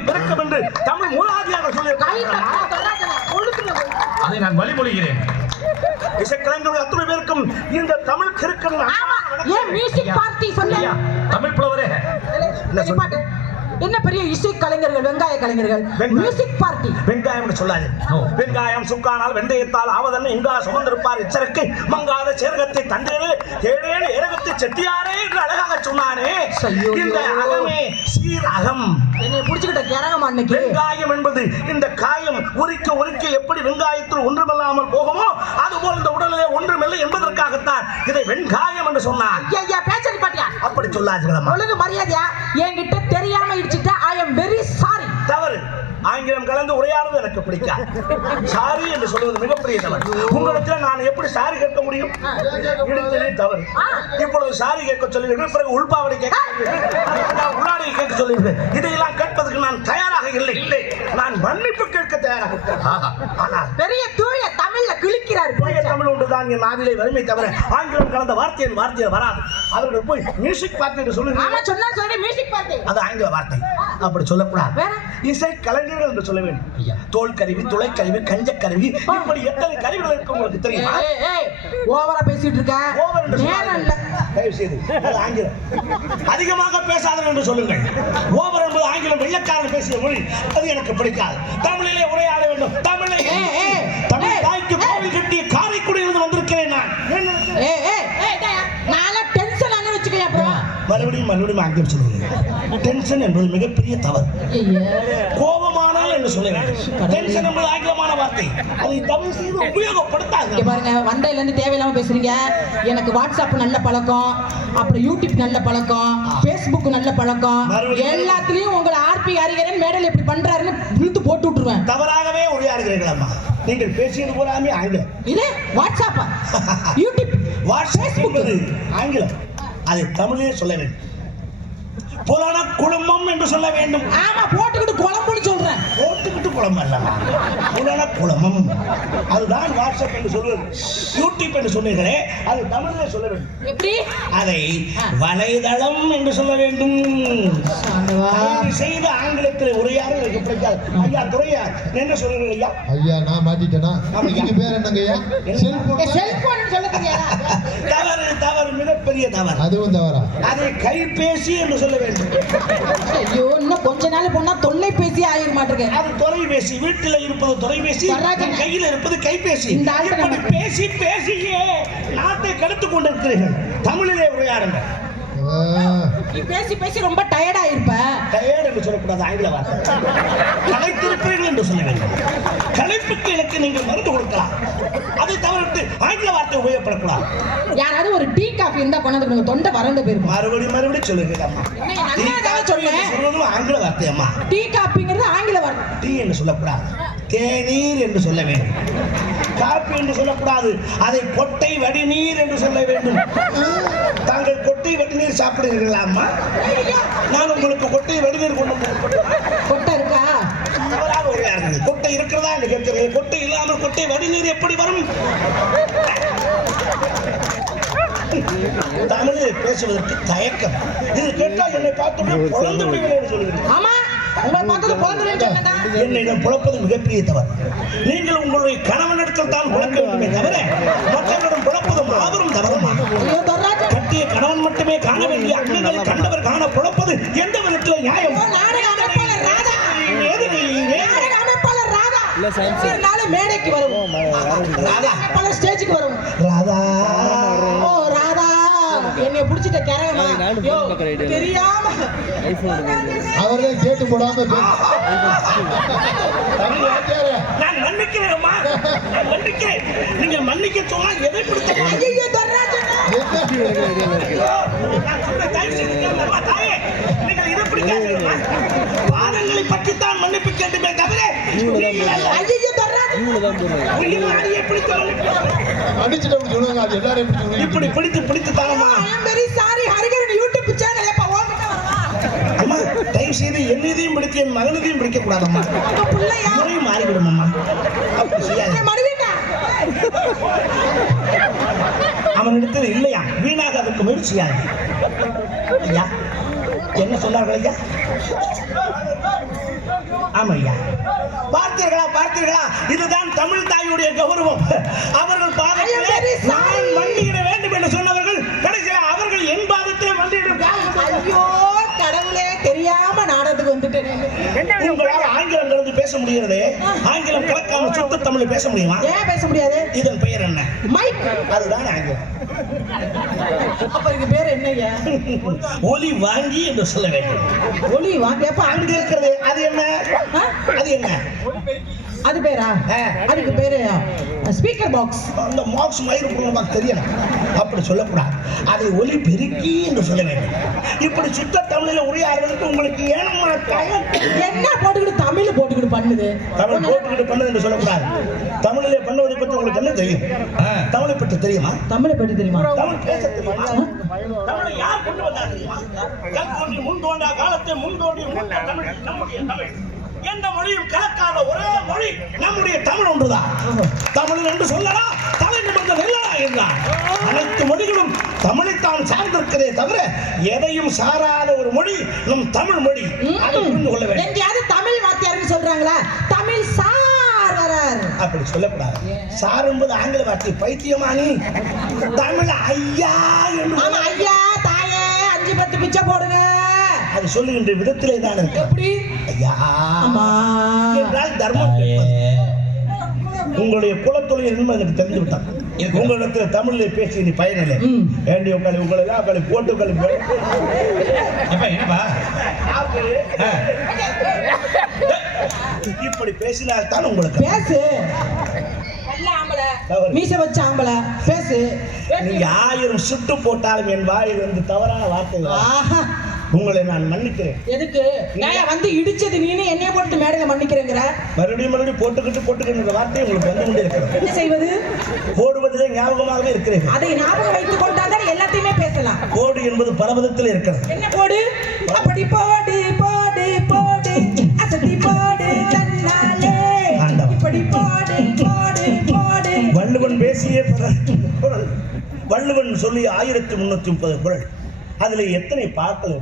பெருக்கம் என்று தமிழ் மூலாதியாக போய். அதை நான் வழிமொழிகிறேன் இசைக்கலைஞர்கள் அத்தனை பேருக்கும் இந்த தமிழ் சொல்லு ஐயா தமிழ் புலவரே என்ன பாட்டு. என்ன பெரிய இசை கலைஞர்கள் வெங்காய கலைஞர்கள்? வெங்காயம். மியூசிக் பார்ட்டி வெங்காயம் சொல்லாது. வெங்காயம் சுக்கானால் வெந்தயத்தால் ஆவதன்னு? இங்கா சுமந்திருப்பார் இச்சருக்கு. மங்காத சேர்கத்தை தந்தேரு ஏழேழு ஏரகத்தை செட்டியாரே என்று அழகாக சொன்னானே. இந்த அகமே சீர் அகம். என்னை புடிச்சுக்கிட்ட கிறங்கமா அன்னைக்கு. வெங்காயம் என்பது இந்த காயம் உரிக்க உரிக்க எப்படி வெங்காயத்தில் ஒன்றுமில்லாமல் போகுமோ அதுபோல் இந்த உடலிலே ஒன்றுமில்லை என்பதற்காகத்தான் இதை வெங்காயம் என்று சொன்னான் ஐயா பாட்டியா அப்படி சொல்லாதுகளம்மா ஒழுங்கு மரியாதையா? என்கிட்ட தெரியாம இடிச்சுட்ட ஐ எம் வெரி சாரி தவறு. ஆங்கிலம் கலந்து உரையாடுவது எனக்கு பிடிக்காது. சாரி என்று சொல்வது மிகப்பெரிய தவறு. உங்களுக்கு நான் எப்படி சாரி கேட்க முடியும்? தவறு. இப்பொழுது சாரி கேட்க சொல்லுவீர்கள் பிறகு உள்பாவடை கேட்க உள்ளாடை கேட்க சொல்லுவீர்கள் இதையெல்லாம் கேட்பதற்கு நான் தயாராக இல்லை. இல்லை. நான் மன்னிப்பு கேட்க தயாராக பெரிய தூய தமிழ்ல கிழிக்கிறார் தூய தமிழ் ஒன்றுதான் என் நாவிலே வறுமை தவிர ஆங்கிலம் கலந்த வார்த்தை என் வார்த்தையில் வராது. அவர்கள் போய் மியூசிக் ஆமா சொல்லுங்க சொன்னா சொல்லி மியூசிக் பார்ட்டி அது ஆங்கில வார்த்தை. அப்படி சொல்லக்கூடாது? இசை கலைஞர்கள் என்று சொல்ல வேண்டும். ஐயா. தோல் கருவி துளை கருவி கஞ்ச கருவி இப்படி எத்தனை கருவிகள் இருக்கு உங்களுக்கு தெரியுமா? ஓவரா பேசிட்டு இருக்க. ஓவர் என்று செய்து. ஆங்கிலம். அதிகமாக பேசாதீர்கள் என்று சொல்லுங்கள். ஓவர் என்பது ஆங்கிலம் வெள்ளக்காரன் பேசிய மொழி. அது எனக்கு பிடிக்காது. தமிழிலே உரையாட வேண்டும். தமிழை தமிழ் தாய்க்கு. கோவில் கட்டிய காரைக்குடியிலிருந்து வந்திருக்கிறேன் நான். மறுபடியும் மறுபடியும் ஆங்கிலம் சொல்லுங்கள். டென்ஷன் என்பது மிகப்பெரிய தவறு. என்று சொல்ல வேண்டும். டென்ஷன் என்பது ஆங்கிலமான வார்த்தை. அதை தமிழ் செய்து இங்க உபயோகப்படுத்தாது பாருங்க வண்டையில இருந்து தேவையில்லாம பேசுறீங்க. எனக்கு வாட்ஸ்அப் நல்ல பழக்கம். அப்புறம் யூடியூப் நல்ல பழக்கம். Facebook நல்ல பழக்கம். எல்லாத்துலயும் உங்களை ஆர்பி ஹரிகரன் மேடையில் இப்படி பண்றாருன்னு இழுத்து போட்டு விட்டுருவேன். தவறாகவே உரையாடுகிறீர்கள் அம்மா நீங்கள் பேசியது பூராமே ஆங்கிலம். இது வாட்ஸ்அப்பா யூடியூப் வாட்ஸ்அப் ஆங்கிலம். அதை தமிழிலே சொல்ல வேண்டும். புலன குழுமம் என்று சொல்ல வேண்டும். ஆமா போட்டுக்கிட்டு குழம்புன்னு குழம்பம் அல்லமா புலன குழுமம் அதுதான் வாட்ஸ்அப் என்று சொல்வது யூடியூப் என்று சொன்னீர்களே அது தமிழிலே சொல்ல வேண்டும். எப்படி? அதை வலைதளம் என்று சொல்ல வேண்டும். செய்து ஆங்கிலத்தில் உரையாட எனக்கு பிடிக்காது. ஐயா துறையார் என்ன சொல்றீங்க ஐயா? ஐயா நான் மாட்டிட்டேனா? இதுக்கு பேர் என்னங்க ஐயா? செல்போன் செல்போன் சொல்ல தெரியாதா? தவறு தவறு மிகப்பெரிய தவறு. அதுவும் தவறா? அதை கைபேசி என்று சொல்ல வேண்டும். ஐயோ இன்னும் கொஞ்ச நாள் போனா தொல்லைபேசி மாட்டிருக்கேன். அது தொலைபேசி வீட்டில் இருப்பது தொலைபேசி கையில் இருப்பது கைபேசி. இப்படி பேசி பேசியே நாட்டை கெடுத்துக் கொண்டிருக்கிறீர்கள். தமிழிலே நீ பேசி பேசி ரொம்ப டயர்டா இருப்ப. டயர்ட் என்று சொல்லக்கூடாது ஆங்கில வார்த்தை. கலைத்திருப்பீர்கள் என்று சொல்ல வேண்டும். கலைப்புக்கு எனக்கு நீங்கள் மருந்து கொடுக்கலாம். அதை தவிர்த்து ஆங்கில வார்த்தை உபயோகப்படக்கூடாது. யாராவது ஒரு டீ காஃபி இருந்தா கொண்டாந்து கொடுங்க தொண்டை வறண்டு போயிருக்கும். மறுபடியும் மறுபடியும் சொல்லுங்க. அம்மா. சொல்வதும் ஆங்கில வார்த்தை அம்மா. டீ வார்த்தை டீ என்று சொல்லக்கூடாது. தேநீர் என்று சொல்ல வேண்டும். காப்பி என்று சொல்லக்கூடாது. அதை கொட்டை வடிநீர் என்று சொல்ல வேண்டும். தாங்கள் கொட்டை வடிநீர் சாப்பிடுகிறீர்களா அம்மா? நான் உங்களுக்கு கொட்டை வடிநீர் கொண்டு கொட்டை இருக்கா? கொட்டை இருக்கிறதா என்று கேட்கிறீர்கள் கொட்டை இல்லாமல் கொட்டை வடிநீர் எப்படி வரும்? தமிழில் பேசுவதற்கு தயக்கம். இது கேட்டால் என்னை பார்த்து குழந்தை விடுகிறேன் என்று சொல்கிறேன் ஆமா. என்னிடம் புலப்பது மிகப்பெரிய தவறு. நீங்கள் உங்களுடைய கணவனிடத்தில் தான் புழக்க வேண்டுமே தவிர மற்றவரிடம் புலப்பது மாபெரும் தவறுமா? கட்டிய கணவன் மட்டுமே காண வேண்டிய அங்கங்களை கண்டவர் காண புலப்பது எந்த விதத்தில் நியாயம்? ஓ, நாடக அமைப்பாளர் செய்து கேளுங்க. அம்மா, தாயே, நீங்கள் இதை பிடிக்காதீங்கம்மா. பாதங்களை பற்றித்தான் மன்னிப்பு கேட்டுமே தவிர. அடிச்சுட்டு சொல்லுவாங்க அது எல்லாரும்? இப்படி பிடித்து பிடித்து தானம்மா. என்னதையும் பிடித்து என் மகனதையும் பிடிக்க கூடாதம்மா. முறை மாறிவிடும் அம்மா. அவனிடத்தில் இல்லையா? வீணாக அதற்கு முயற்சியாது ஐயா என்ன சொன்னார்கள் ஐயா? ஆமையா பார்த்தீர்களா பார்த்தீர்களா? இதுதான் தமிழ் தாயுடைய கௌரவம். அவர்கள் sorry. நான் மண்டியிட வேண்டும் என்று சொன்னவர்கள் கடைசியில் அவர்கள் என் பாதத்திலே மண்டியிடும் ஐயோ கடவுளே தெரியாம நாடகத்துக்கு வந்துட்டேன் உங்களால் ஆங்கிலம் கலந்து பேச முடிகிறது ஆங்கிலம் கலக்காம சுத்த தமிழ் பேச முடியுமா? ஏன் பேச முடியாது? இதன் பெயர் என்ன? மைக். அதுதான் ஆங்கிலம். அப்ப இதுக்கு பேர் என்னய்யா? ஒலி வாங்கி என்று சொல்ல வேண்டும். ஒலி வாங்க எப்ப அங்க இருக்கிறது அது என்ன? அது என்ன? அது பேரா. அதுக்கு பேரு ஸ்பீக்கர் பாக்ஸ் அந்த மார்க்ஸ் மயிறு நமக்கு தெரியணும் அப்படி சொல்லக்கூடாது. அதை ஒலி பெருக்கி என்று சொல்ல வேண்டும். இப்படி சுத்த தமிழில் உரையாடுறதுக்கு உங்களுக்கு ஏனம்மா? என்ன போட்டுக்கிட்டு தமிழ் போட்டுக்கிட்டு பண்ணுது? தமிழ் போட்டுக்கிட்டு பண்ணது என்று சொல்லக்கூடாது. தமிழிலே பண்ணுவதை பற்றி உங்களுக்கு என்ன தெரியும்? தமிழை பற்றி தெரியுமா? தமிழை பற்றி தெரியுமா? தமிழ் பேச தெரியுமா? தமிழை யார் கொண்டு வந்தா தெரியுமா? முன் தோன்றா காலத்தை முன் தமிழ் நம்முடைய தமிழ். எந்த மொழியும் கலக்காத ஒரே மொழி நம்முடைய தமிழ் ஒன்றுதான். தமிழ் என்று சொல்லலாம் தமிழ் நிமிர்ந்த நெல்லா என்றார் அனைத்து மொழிகளும் தமிழைத்தான் சார்ந்திருக்கிறதே தவிர எதையும் சாராத ஒரு மொழி நம் தமிழ் மொழி. அதை புரிந்து கொள்ள வேண்டும். எங்கேயாவது தமிழ் வாத்தியாருன்னு சொல்றாங்களா? தமிழ் சார் வரார் அப்படி சொல்லக்கூடாது. சார் என்பது ஆங்கில வார்த்தை பைத்தியமா நீ தமிழ் ஐயா என்று ஐயா தாயே அஞ்சு பத்து பிச்சை போடுங்க. அது சொல்லுகின்ற விதத்திலே தான் இருக்கு? எப்படி? ஐயா என்றால் தர்மம். உங்களுடைய குலத்தொழில் என்னும் எனக்கு தெரிந்து விட்டான் உங்களிடத்துல தமிழ்ல பேசி நீ பயனில்லை. வேண்டிய உட்காலி உங்களை எல்லாம் உட்காலி போட்டு எப்ப என்னப்பா? இப்படி பேசினால் தான் உங்களுக்கு. பேசு. நல்ல ஆம்பளை? தவறு. மீச வச்ச ஆம்பளை. பேசு. நீங்க ஆயிரம் சுட்டு போட்டாலும் என் வாயில் வந்து தவறான. ஆஹா. உங்களை நான் மன்னிக்கிறேன். எதுக்கு? நான் வந்து இடிச்சது நீனு என்னைய போட்டு மேடையில மன்னிக்கிறேங்கிற? மறுபடியும் மறுபடியும் போட்டுக்கிட்டு போட்டுக்கின்ற வார்த்தை உங்களுக்கு வந்து கொண்டே இருக்கிறது என்ன செய்வது? போடுவதிலே ஞாபகமாகவே இருக்கிறேன் அதை ஞாபகம் வைத்துக் கொண்டாதான் எல்லாத்தையுமே பேசலாம். போடு என்பது பல விதத்தில் இருக்கிறது. என்ன போடு? அப்படி போடு போடு போடு. அசத்தி போடு தன்னாலே. இப்படி போடு போடு போடு. வள்ளுவன் பேசிய குரல். வள்ளுவன் சொல்லி ஆயிரத்தி முன்னூத்தி முப்பது குரல். அதுல எத்தனை பாக்கள்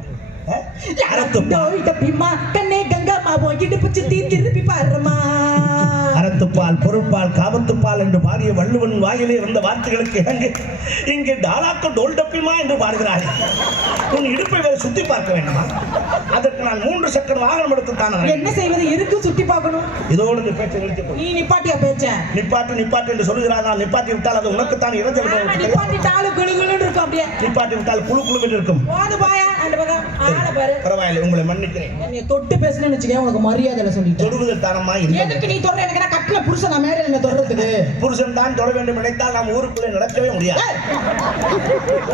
¿Eh? La, la doctorita Pima, que nega. டப்பிம்மா கண்ணே கங்கம்மா போய் இடுப்பு சித்தி திருப்பி பாருமா அறத்துப்பால் பொருட்பால் காமத்துப்பால் என்று பாடிய வள்ளுவன் வாயிலே வந்த வார்த்தைகளுக்கு இங்கே டாலாக்க டோல் டப்பிமா என்று பாடுகிறார்கள் உன் இடுப்பை வேறு சுத்தி பார்க்க வேண்டுமா? அதற்கு நான் மூன்று சக்கர வாகனம் எடுத்து தான் என்ன செய்வது? எதுக்கு சுத்தி பார்க்கணும். இதோடு இந்த பேச்சை நிறுத்திக் கொள். நீ நிப்பாட்டியா பேச்ச? நிப்பாட்டு நிப்பாட்டு என்று சொல்லுகிறார் நான் நிப்பாட்டி விட்டால் அது உனக்குத்தான் இறந்து நிப்பாட்டிட்டு ஆளு கிளு கிளுன்னு இருக்கும் அப்படியே. நிப்பாட்டி விட்டால் குழு குழு இருக்கும். போது பாயா பரவாயில்லை உங்களை மன்னிக்கிறேன். என்னை தொட்டு பேசுனேன்னு வச்சுக்கேன் உனக்கு மரியாதை சொல்லிட்டு தொடுவதில் தானமா இல்லை எதுக்கு நீ தொடர எனக்கு என்ன கட்டின புருஷன் நான் மேடையில் என்ன தொடர்றதுக்கு புருஷன் தான் தொட வேண்டும் நினைத்தால் நாம் ஊருக்குள்ளே நடக்கவே முடியாது.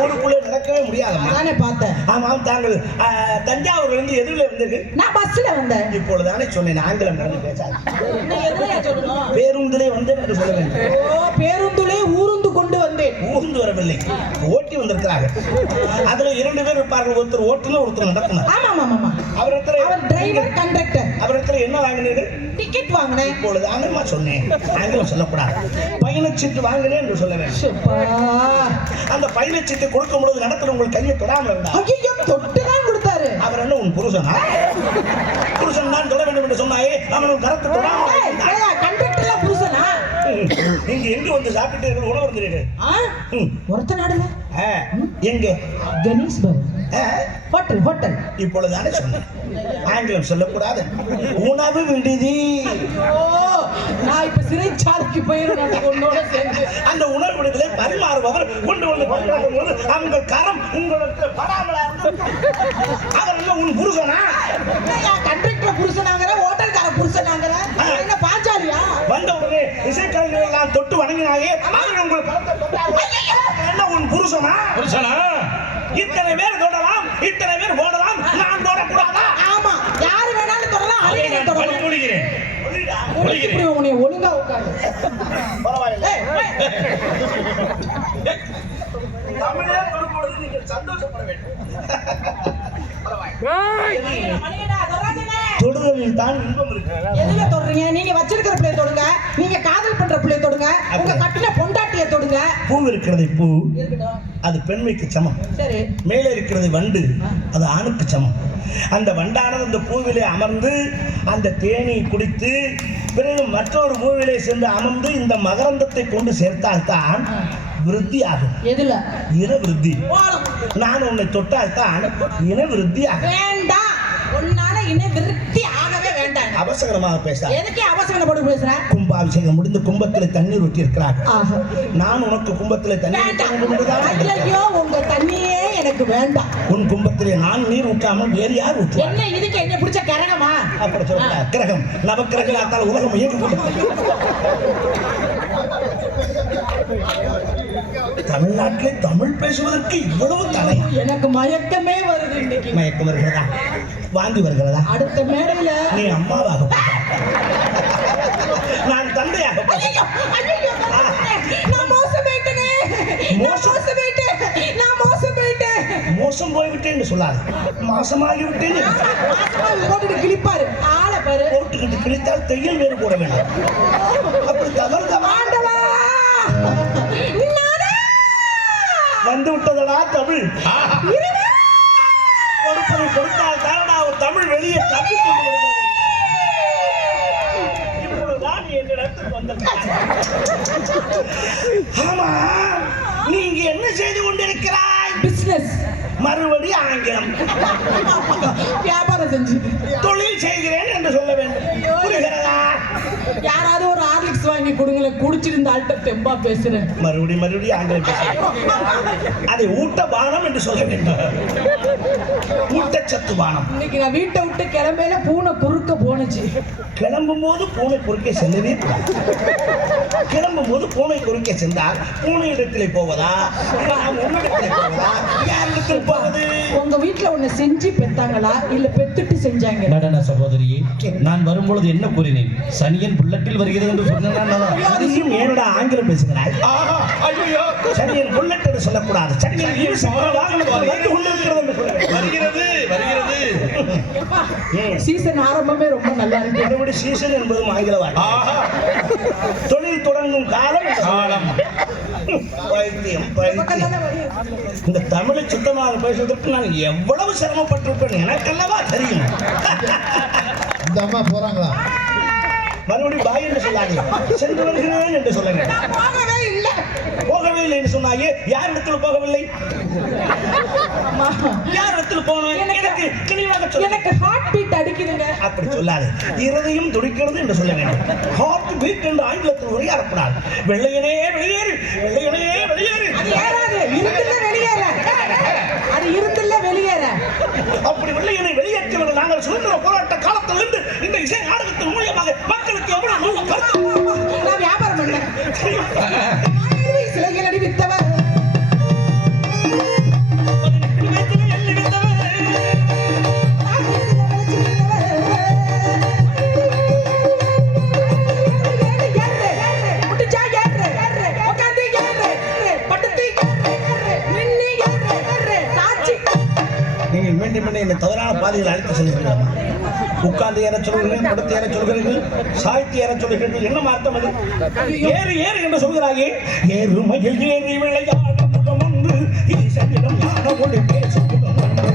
ஊருக்குள்ளே நடக்கவே முடியாதம்மா. நானே பார்த்தேன். ஆமாம் தாங்கள் ஆ, தஞ்சாவூர்லேருந்து எதிரில் வந்தீர்கள். நான் பஸ்ல வந்தேன். இப்பொழுதானே சொன்னேன் ஆங்கிலம் நடந்து பேசாது. பேருந்திலே வந்தேன் என்று சொல்ல வேண்டும். ஓ பேருந்துலே ஊருந்து கொண்டு வந்தேன். ஊர்ந்து வரவில்லை. ஓட்டி வந்திருக்கிறார்கள். அதுல இரண்டு பேர் இருப்பார்கள் ஒருத்தர் ஓட்டுனர் ஒருத்தர் நடத்தினார் ஆமா ஆமா ஆமா அவரிடத்துல அவர் டிரைவர் கண்டக்டர் அவரிடத்துல என்ன வாங்கினீர்கள்? டிக்கெட் வாங்கினேன். இப்பொழுது ஆங்கிலமா சொன்னேன். ஆங்கிலம் சொல்லக்கூடாது. பயணச்சீட்டு வாங்கினேன் என்று சொல்ல வேண்டும். அந்த பயணச்சீட்டை கொடுக்கும் பொழுது நடத்துல உங்கள் கையை தொடாமல் இருந்தார் ஐயையோ, தொட்டு தான் கொடுத்தாரு. அவர் என்ன உன் புருஷனா? புருஷன் தான் தொட வேண்டும் என்று சொன்னாயே அவன் கரத்தை தொடாமல் கண்டக்டர்லாம் புருஷனா? நீங்க எங்க வந்து சாப்பிட்டீர்கள் உணவு இருந்தீர்கள். ஒருத்த நாடுல எங்க கணேஷ் ஆ, ஹோட்டல் ஹோட்டல். இப்பொழுதானே சொன்னேன். ஆங்கிலம் சொல்லக்கூடாது. உணவு விடுதி. ஓ நான் இப்ப சிறைச்சாலைக்கு போயிருந்தேன் அந்த உணவு விடுதலை பரிமாறுபவர் கொண்டு வந்து பரிமாறும் போது அவங்க கரம் உங்களுக்கு படாமலா இருந்து அவர் என்ன உன் புருஷனா? கண்டக்டர் புருஷனாங்கிற ஹோட்டல்கார புருஷனாங்கிற என்ன பாஞ்சாலியா? வந்த உடனே இசைக்கலைஞர்கள் எல்லாம் தொட்டு வணங்கினாயே அவர் உங்கள் கரத்தை தொட்டார். அவர் என்ன உன் புருஷனா? புருஷனா? இத்தனை பேர் தொடலாம் இத்தனை பேர் போடலாம் நான் போடக்கூடாதா? ஆமா யாரு வேணாலும் தொடலாம் அதை நான் தொடலாம் உன்னை ஒழுங்கா உட்காரு. பரவாயில்லை. தமிழே தொடும்பொழுது நீங்கள் சந்தோஷப்பட வேண்டும். தொடுதலில் தான் இன்பம் இருக்கு. எதுல தொடுறீங்க நீங்க வச்சிருக்கிற பிள்ளைய தொடுங்க. நீங்க காதல் பண்ற பிள்ளைய தொடுங்க. உங்க கட்டின தொடுங்க பூ இருக்கிறது பூ. அது பெண்மைக்கு சமம். மேலே இருக்கிறது வண்டு. அது ஆணுக்கு சமம். அந்த வண்டானது அந்த பூவிலே அமர்ந்து அந்த தேனீ குடித்து பிறகு மற்றொரு பூவிலே சென்று அமர்ந்து இந்த மகரந்தத்தை கொண்டு சேர்த்தால்தான் விருத்தி ஆகும் எதுல? இன விருத்தி. நான் உன்னை தொட்டால்தான் இன விருத்தி ஆகும் வேண்டாம். உன்னால இனி விருத்தி அவசரமாக பேச. எதுக்கு அவசரம் போட்டு பேசுற? கும்பாபிஷேகம் முடிந்து கும்பத்தில் தண்ணீர் ஊற்றி இருக்கிறார்கள் ஆஹா. நான் உனக்கு கும்பத்தில் தண்ணீர் ஊற்ற ஐயோ உங்க தண்ணியே எனக்கு வேண்டாம். உன் கும்பத்திலே நான் நீர் ஊற்றாமல் வேறு யார் ஊற்றுவார்? என்ன இதுக்கு என்ன பிடிச்ச கரகமா? அப்படி சொல்ல கிரகம். நவக்கிரகத்தால் உலகம் இயங்கும் தமிழ்நாட்டிலே தமிழ் பேசுவதற்கு இவ்வளவு தடை? எனக்கு மயக்கமே வருது இன்னைக்கு. மயக்கம் வருகிறதா? வாந்தி வருகிறதா? அடுத்த மேடையில. நீ அம்மாவாக. நான் தந்தையாக நான் மோசம் போயிட்டேனே மோசம்? போயிட்டேன் நான் மோசம். போயிட்டேன் மோசம் போய்விட்டேன் என்று சொல்லாது. மாசமாகி விட்டேன் என்று சொல். மாசமா போட்டுட்டு கிழிப்பாரு. ஆளை பாரு. போட்டுக்கிட்டு கிழித்தால் தையல் வேறு போட வேண்டும். அப்படி தவறு தவறு வந்து விட்டதடா தமிழ். கொடுப்பதை கொடுத்தால் தானடா ஒரு தமிழ் வெளியே தப்பி. இப்பொழுதுதான் என்னிடத்தில் வந்திருக்கிறாய். ஆமா நீ இங்க என்ன செய்து கொண்டிருக்கிறாய்? பிசினஸ் மறுபடி ஆங்கிலம். வியாபாரம் செஞ்சு. தொழில் செய்கிறேன் என்று சொல்ல வேண்டும். புரிகிறதா? யாராவது ஒரு ஹார்லிக்ஸ் வாங்கி கொடுங்களேன் குடிச்சிருந்த ஆள்கிட்ட தெம்பா பேசுறேன். மறுபடி மறுபடி ஆங்கிலம் பேசுகிறேன். அதை ஊட்ட பானம் என்று சொல்ல வேண்டும். ஊட்டச்சத்து பானம். இன்னைக்கு நான் வீட்டை விட்டு கிளம்பையில பூனை குறுக்க போனுச்சு கிளம்பும் போது பூனை குறுக்கே செல்லவே கிளம்பும் போது பூனை குறுக்கே சென்றால் பூனை இடத்திலே போவதா? நாம் உன்னிடத்திலே போவதா? யாரிடத்தில் போவது? உங்க வீட்டுல உன்னை செஞ்சு பெத்தாங்களா? இல்ல பெத்துட்டு செஞ்சாங்க? நடன சகோதரியே நான் வரும்பொழுது என்ன கூறினேன்? சனியன் புல்லட்டில் வருகிறது என்று சொன்னேன் ஏனடா ஆங்கிலம் பேசுகிறாய்? சனியன் புல்லட் என்று சொல்லக்கூடாது. சனியன் இரு சக்கர வாகனத்தில் வந்து கொண்டிருக்கிறது என்று சொல்ல வேண்டும். வருகிறது வருகிறது. ம். சீசன் ஆரம்பமே ரொம்ப நல்லா இருக்கு. மறுபடி சீசன் என்பதும் ஆங்கில வார்த்தை. தொழில் தொடங்கும் காலம். காலம். பைத்தியம் பைத்தியம். இந்த தமிழை சுத்தமாக பேசுவதற்கு நான் எவ்வளவு சிரமப்பட்டிருப்பேன் எனக்கல்லவா தெரியும். இந்த அம்மா போறாங்களா? மறுபடியும் பாய் என்று சொல்லாதே சென்று வருகிறேன் என்று சொல்ல வேண்டும் போகவே இல்ல. போகவே இல்லை என்று சொன்னாயே யார் இடத்துல போகவில்லை? யார் இடத்துல போனோம் எனக்கு- தெளிவாக சொல்ல எனக்கு ஹார்ட் பீட் அடிக்குதுங்க. அப்படி சொல்லாது. இருதயம் துடிக்கிறது என்று சொல்ல வேண்டும். ஹார்ட் பீட் என்று ஆங்கிலத்தில் உரையாடக்கூடாது வெள்ளையனே வெளியேறு வெள்ளையனே வெளியேறு. சொல்கிறீர்கள் என சொல்கிறீர்கள் சாய்த்து என சொல்கிறீர்கள் என்ன அர்த்தம் அது? ஏறு ஏறு என்று சொல்கிறாயே ஏறு மயில் ஏறி விளையாடும் முகம் ஒன்று ஈசனிடம் ஞான மொழி பேசும் முகம் ஒன்று.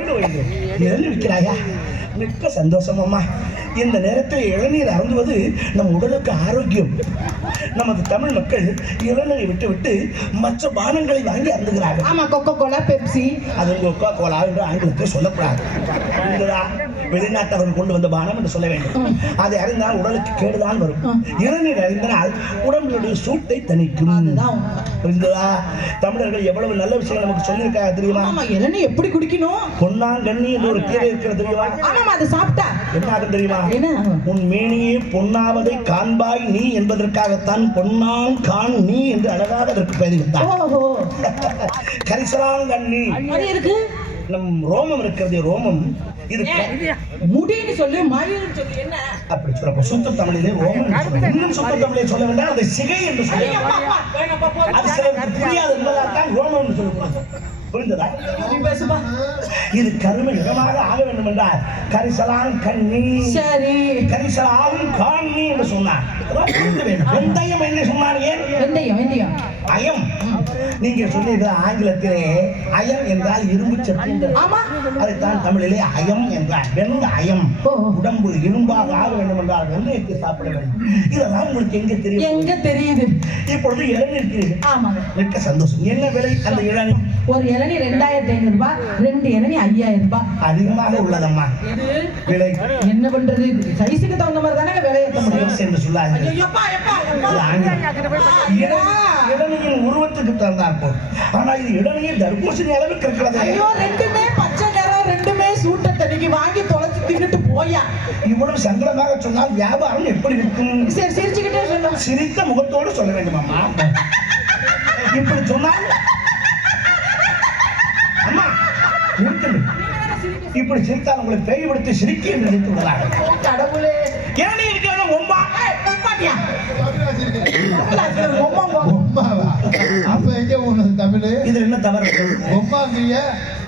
ஏழு வயது விற்கிறாயா மிக்க சந்தோஷம் அம்மா. இந்த நேரத்தில் இளநீர் அருந்துவது நம் உடலுக்கு ஆரோக்கியம். நமது தமிழ் மக்கள் இளநீரை விட்டு விட்டு மற்ற பானங்களை வாங்கி அருந்துகிறார்கள். ஆமா கொக்கோ கோலா பெப்சி அது கொக்கோ கோலா என்று ஆங்கிலத்தில் சொல்லக்கூடாது. வெளிநாட்டவர்கள் கொண்டு வந்த பானம் என்று சொல்ல வேண்டும். அதை அறிந்தால் உடலுக்கு கேடுதான் வரும். இளநீர் அறிந்தால் உடம்புடைய சூட்டை தணிக்கும். தமிழர்கள் எவ்வளவு நல்ல விஷயங்கள் நமக்கு சொல்லியிருக்காங்க தெரியுமா? ஆமா இளநீ எப்படி குடிக்கணும்? பொன்னாங்கண்ணி என்று ஒரு கீரை இருக்கிறது தெரியுமா? ஆமாமா அது சாப்பிட்டா. என்ன ஆகும் தெரியுமா? உன் மேனியே பொன்னாவதை காண்பாய் நீ என்பதற்காகத்தான் பொன்னான் கான் நீ என்று அழகாக அதற்கு ஓஹோ. கரிசலாங்கண்ணி இருக்கு நம் ரோமம் இருக்கிறது ரோமம். இது முடின்னு சொல்லு மயில்னு சொல்லு என்ன? அப்படி சொல்றப்ப சுத்த தமிழிலே ரோமம். இன்னும் சுத்த தமிழை சொல்ல வேண்டாம் அதை சிகை என்று சொல்ல போதும். அது சிலருக்கு புரியாது என்பதால் தான் ரோமம் என்று சொல்லப்படுது புரிந்ததா? இது கருமை நிறமாக ஆக வேண்டும் என்றால் கரிசலான் கண்ணி சரி. கரிசலாவும் காண்ணி என்று சொன்னார். வெந்தயம் என்று சொன்னார் ஏன்? வெந்தயம் வெந்தயம். அயம். நீங்க சொன்னீர்கள் ஆங்கிலத்திலே அயம் என்றால் இரும்பு சத்து. ஆமா. அதைத்தான் தமிழிலே அயம் என்றார். வெந்த அயம். உடம்பு இரும்பாக ஆக வேண்டும் என்றால் வெந்தயத்தை சாப்பிட வேண்டும். இதெல்லாம் உங்களுக்கு எங்க தெரியும்? எங்க தெரியுது? இப்பொழுது இளநீர் ஆமாங்க. மிக்க சந்தோஷம். என்ன விலை அந்த இளநீர்? ஒரு இளநீ ரெண்டாயிரத்தி ஐநூறு ரூபாய் ரெண்டு இளநீ ஐயாயிரம் ரூபாய். அதிகமாக உள்ளதம்மா. விலை. என்ன பண்றது? சைஸுக்கு தகுந்த மாதிரி தானே விலையேற்ற முடியும். சைஸ் என்று. இளநீர் இளநீரின் உருவத்துக்கு தந்தார் போல் ஆனா இது இளநீர் தர்பூசணி அளவுக்கு இருக்கிறது ஐயோ ரெண்டுமே பச்சை நிறம் ரெண்டுமே சூட்ட தண்ணிக்கு வாங்கி தொலைச்சு தின்னுட்டு போயா. இவ்வளவு சங்கடமாக சொன்னால் வியாபாரம் எப்படி இருக்கும்? சரி சிரிச்சுக்கிட்டே சொல்லு. சிரித்த முகத்தோடு சொல்ல வேண்டும் அம்மா இப்படி சொன்னால் அம்மா இப்படி சிரித்தால் உங்களை பேய் விடுத்து சிரிக்க என்று நினைத்து விடலாம் கடவுளே. ஏனே இருக்கிறது ஒம்பா. பொம்மாவா அப்ப எங்க தமிழ்? இது என்ன தவறு?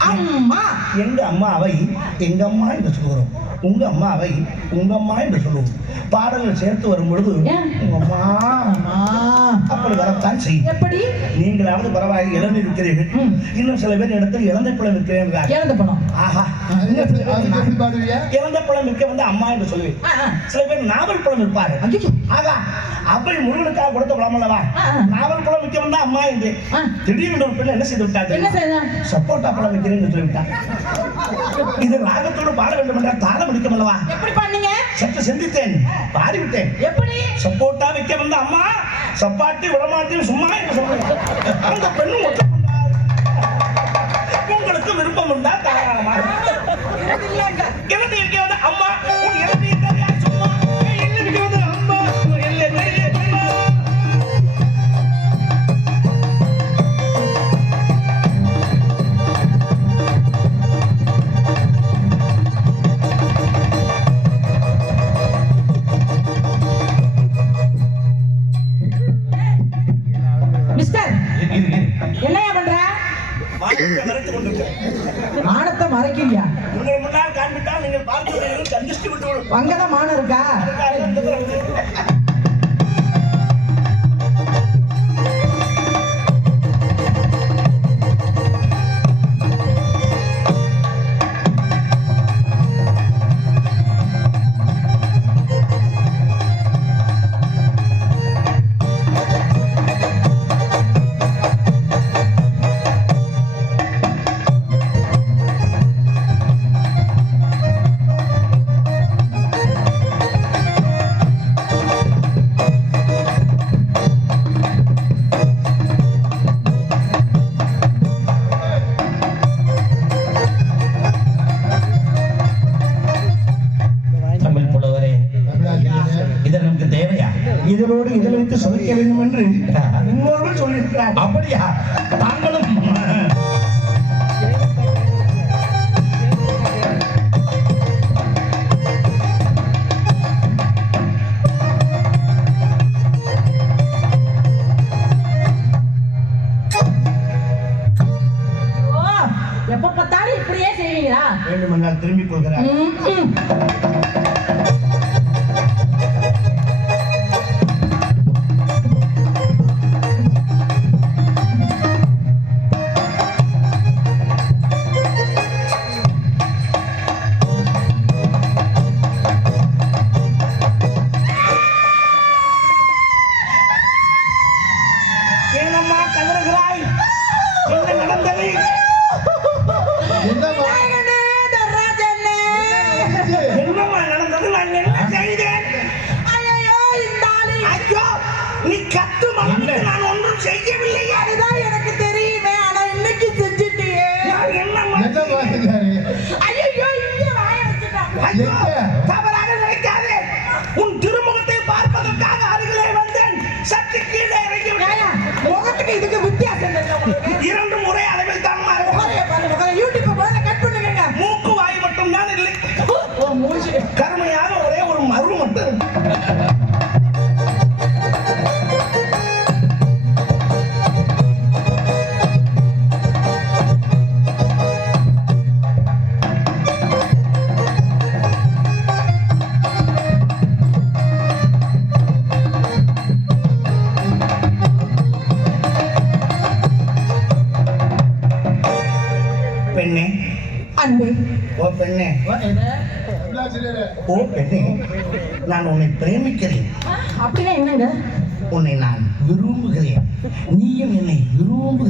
அம்மா. எங்க அம்மாவை எங்க அம்மா என்று சொல்கிறோம் உங்க அம்மாவை உங்க அம்மா என்று சொல்லுவோம் பாடல்கள் சேர்த்து வரும் பொழுது ஏன்? உங்க அம்மா அம்மா. அப்படி வரத்தான் செய்யும் எப்படி நீங்களாவது பரவாயில்லை இழந்து இருக்கிறீர்கள் ம். இன்னும் சில பேர் இடத்துல இழந்தை பழம் இருக்கிறேன் இறந்து போனோம் ஆஹா இழந்த பழம் விற்க வந்து அம்மா என்று சொல்லுவேன். சில நாவல் விற்பாரு. ஐயோ. ஆகா அப்படி முருகனுக்காக கொடுத்த பழம் அல்லவா. நாவல் பழம் விற்க வந்தா அம்மா என்று. ஆ. திடீரென்று ஒரு பெண் என்ன செய்து என்ன விட்டார் சப்போட்டா பழம் விற்கிறேன்னு சொல்லிவிட்டார் இது ராகத்தோடு பாட வேண்டும் என்றால் தாளம் அடிக்கும் அல்லவா? எப்படி பண்ணீங்க? சற்று சிந்தித்தேன் பாடிவிட்டேன். எப்படி? சப்போட்டா விற்க வந்த அம்மா சப்பாட்டி விடமாட்டேன் சும்மா என்று சொல்றேன் அந்த பெண்ணும் ஒத்துக்கொண்டார் உங்களுக்கு விருப்பம் தாராளமாக இல்லைங்க. இறந்து இருக்க வந்து அம்மா? உன் இறந்து கொள்கிறார் ம், ம். ஏனம்மா கதறுகிறாய்? என்ன நடந்தது? என்னம்மா அதுக்கு இதுக்கு வித்தியாசம் இரண்டும் ஒரே அளவில் தான் யூடியூப் முதல்ல கட் பண்ணுங்க மூக்கு வாய் மட்டும் தான் இல்லை கருமையாக ஒரே ஒரு மறு மட்டும் ஓ பெண்ணே நான் உன்னை பிரேமிக்கிறேன். அப்படின்னா என்னங்க? உன்னை நான் விரும்புகிறேன்.